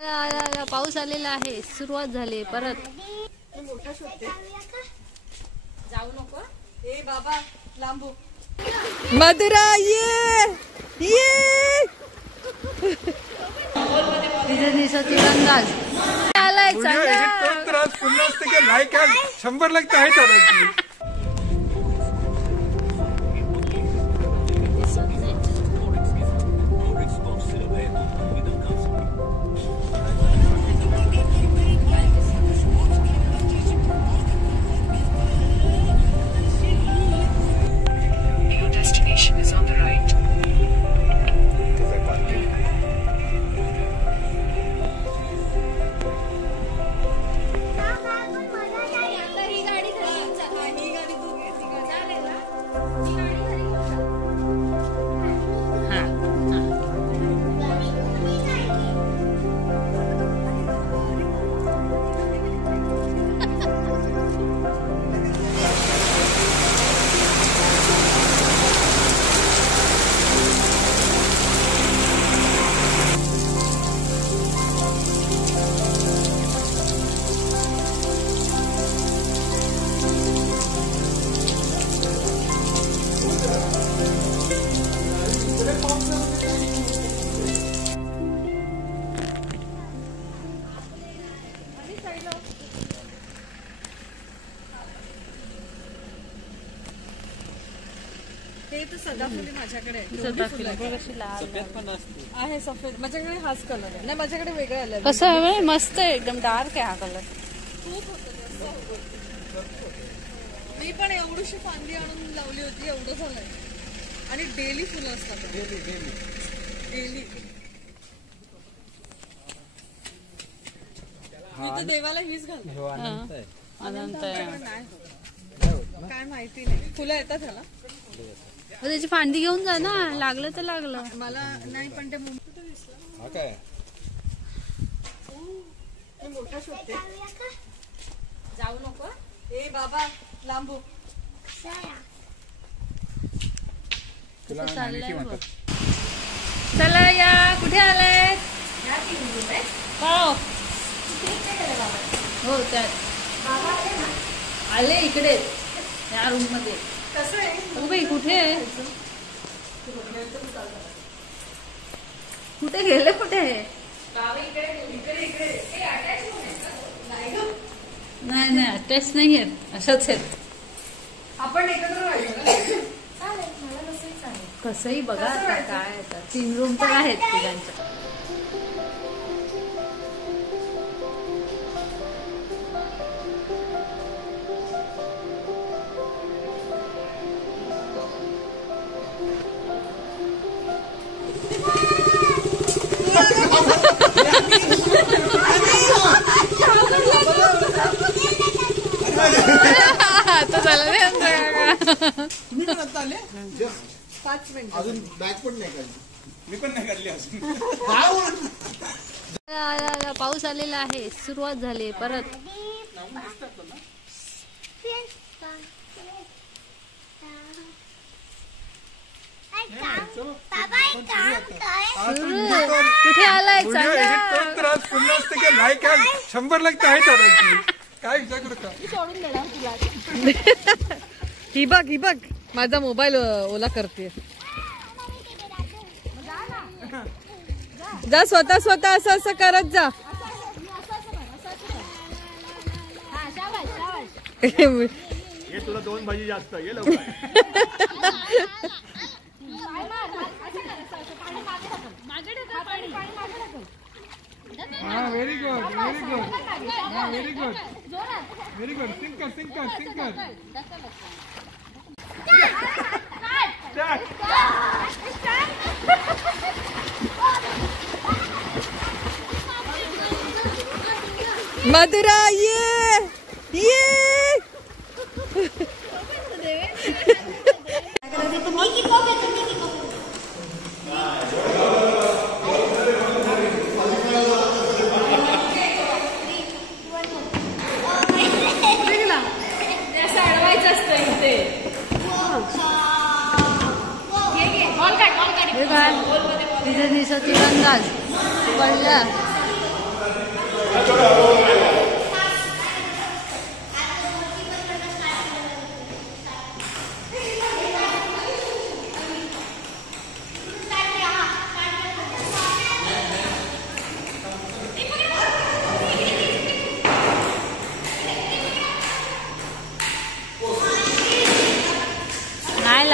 पाऊस आलेला आहे, सुरुवात झाली परत. जाऊ नको ए बाबा लांबू. मधुरा ये तीरंदाज आलाय. पुन्हा 100 लगता है. हे तर सदाफुली माझ्याकडे आहे. सफेद माझ्याकडे हाच कलर आहे. नाही माझ्याकडे वेगळं आलं. कसं आहे? मस्त आहे, एकदम डार्क आहे हा कलर. मी पण एवढीशी फांदी आणून लावली होती, एवढं झालंय. आणि डेली फुलं असतात. डेली मी तर देवाला हीच घालते. काय माहिती नाही, फुलं येतात ह्याला. त्याची फांदी घेऊन जा ना, लागलं तर लागलं. मला नाही पण ते मोठा शोधते. जाऊ नको ए बाबा लांबू. चला या, कुठे आलाय? हो त्यात आले इकडे या रूम मध्ये. कसं आहे बाई कुठे आहे? कुठे गेले? कुठे आहे? नाही अटॅच नाही आहेत, अशाच आहेत. आपण एकत्र राहिलो. कसंही बघा आता काय. 3 रूम तर आहेत तिघांच्या. आता झालं तुम्ही पण आले 5 मिनिट अजून बॅग पण नाही काढली. मी पण नाही काढली अजून. पाऊस आलेला आहे, सुरुवात झाली परत. कुठे आलाय? पुन्हा 100 लगता है. काय विचार करू का? ही बघ माझा मोबाईल ओला करते. जा स्वतः असं करत जा. ये तुला 2 भाजी जास्त ये लवकर. Very good. सिंक कर. मधुरा ये तीरंदाज पडला.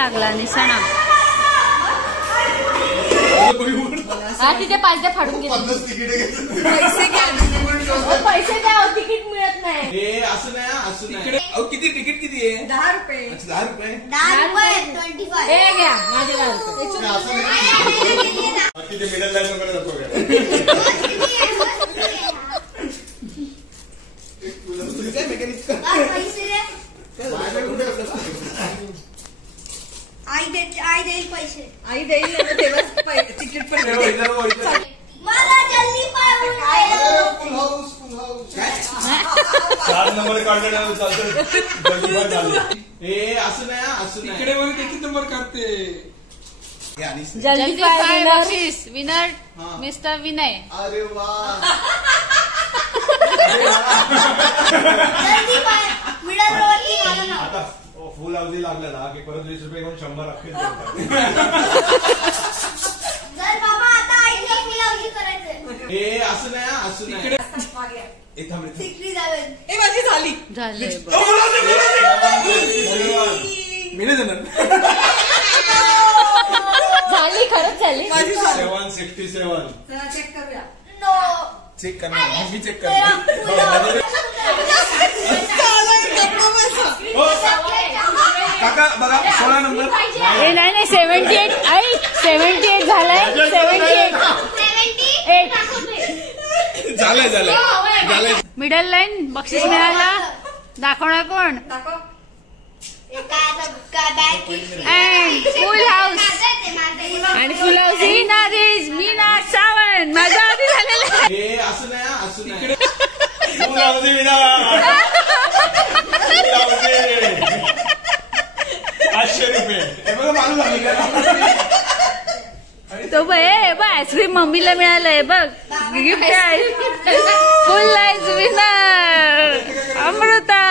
लागला निशाणा. हा तिथे 5 द्या फाडून घे. पैसे घ्या. पैसे द्या तिकीट मिळत नाही. असं नाही. अहो किती तिकीट किती आहे? 10 रुपये. 10 रुपये. 10 रुपये 25. हे घ्या माझे 10 रुपये. किती मिडल लाईन वगैरे जातो आई देईल पैसे. आई देईल ना तेव्हाच तिकीट पण मला जल्दी पाहून 4 नंबर काढले चालतं. हे असं नाही. इकडे वर किती नंबर काढते. जल्दी बक्षीस विनर मिस्टर विनय. अरे वा. जल्दी पाय मिडल रोवरती घाला ना. आता फुल अवधी लागला ना की परत 20 रुपये घेऊन 100 अख्खेच जर बाबा आता आईला मी लावली करायचं. हे असं नाही. सिक्री जावेल. ए माझी झाली. झालंय मी नाही देणार. झाली खरंच झाली. माझी झाली. 767. चला चेक करूया. नो. चेक करणार. मी चेक करणार. काका बघा 16 नंबर. हे नाही 78. आई 78 झालाय. 78. झालंय. मिडल लाईन बक्षीस मिळाला. दाखवणार कोण. And full house. आणि फुल हाऊस मीना सावंत. माझा आधी झालेला. हे असं नाही. फुल अवधी विना 500 रुपये. हे बघा माणूस झाली का. तो बघ आईस्क्रीम मम्मीला मिळालंय बघ. गिफ्ट आहे. फुल लाईफ विनर अमृता.